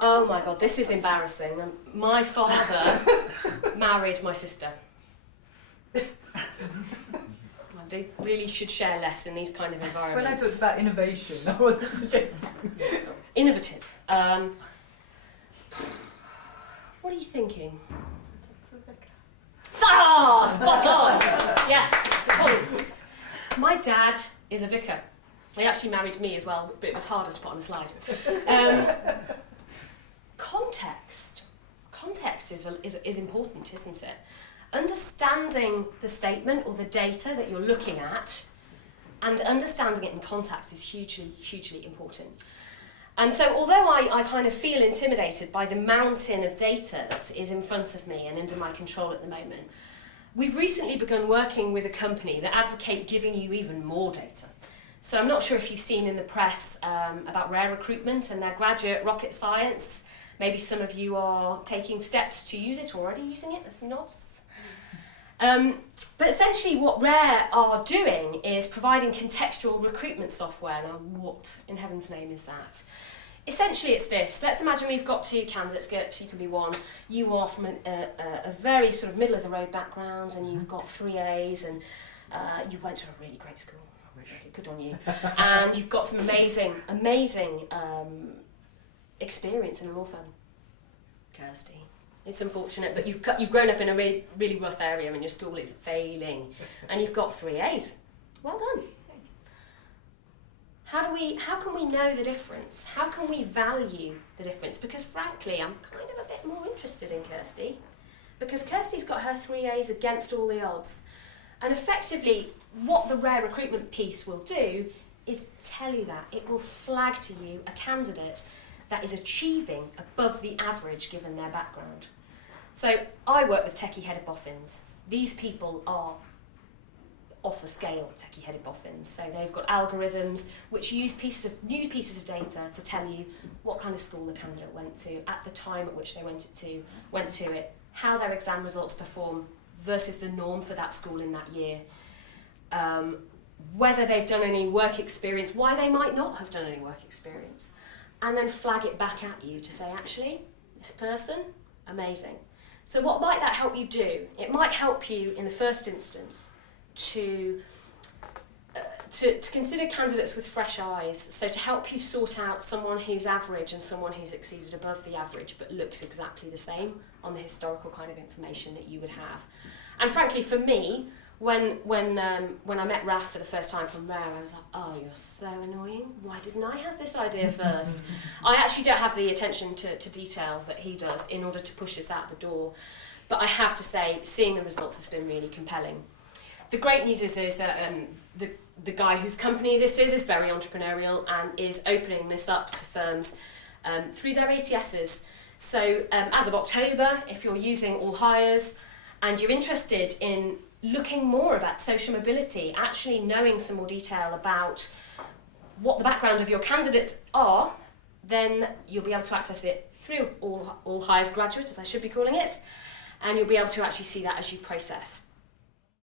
Oh my God, this is embarrassing. My father married my sister. They really should share less in these kind of environments. When I talked about innovation, I wasn't suggesting. Innovative. What are you thinking? Ah, spot on! Yes, points. My dad is a vicar. He actually married me as well, but it was harder to put on a slide. Context. Context is important, isn't it? Understanding the statement or the data that you're looking at and understanding it in context is hugely, hugely important. And so although I kind of feel intimidated by the mountain of data that is in front of me and under my control at the moment, we've recently begun working with a company that advocate giving you even more data. So I'm not sure if you've seen in the press about Rare Recruitment and their graduate rocket science. Maybe some of you are taking steps to use it, already using it, there's some nods. But essentially what Rare are doing is providing contextual recruitment software. Now what in heaven's name is that? Essentially it's this. Let's imagine we've got two candidates, so you can be one. You are from a very sort of middle of the road background and you've got 3 A's and you went to a really great school. Good on you. And you've got some amazing experience in a law firm. Kirsty. It's unfortunate, but you've grown up in a really, really rough area and your school is failing, and you've got 3 A's. Well done. How can we know the difference? How can we value the difference? Because frankly, I'm kind of a bit more interested in Kirsty, because Kirsty's got her 3 A's against all the odds. And effectively, what the Rare Recruitment piece will do is tell you that. It will flag to you a candidate that is achieving above the average given their background. So I work with techie-headed boffins. These people are off a scale techie-headed boffins. So they've got algorithms which use new pieces of data to tell you what kind of school the candidate went to, at the time at which they went to it, how their exam results perform versus the norm for that school in that year, whether they've done any work experience, why they might not have done any work experience, and then flag it back at you to say, actually, this person, amazing. So what might that help you do? It might help you, in the first instance, to consider candidates with fresh eyes, so to help you sort out someone who's average and someone who's exceeded above the average but looks exactly the same on the historical kind of information that you would have. And frankly, for me, when I met Raf for the first time from Rare, I was like, oh, you're so annoying. Why didn't I have this idea first? I actually don't have the attention to detail that he does in order to push this out the door. But I have to say, seeing the results has been really compelling. The great news is that the guy whose company this is very entrepreneurial and is opening this up to firms through their ATSs. So as of October, if you're using AllHires and you're interested in looking more about social mobility, actually knowing some more detail about what the background of your candidates are, then you'll be able to access it through AllHires Graduate, as I should be calling it, and you'll be able to actually see that as you process.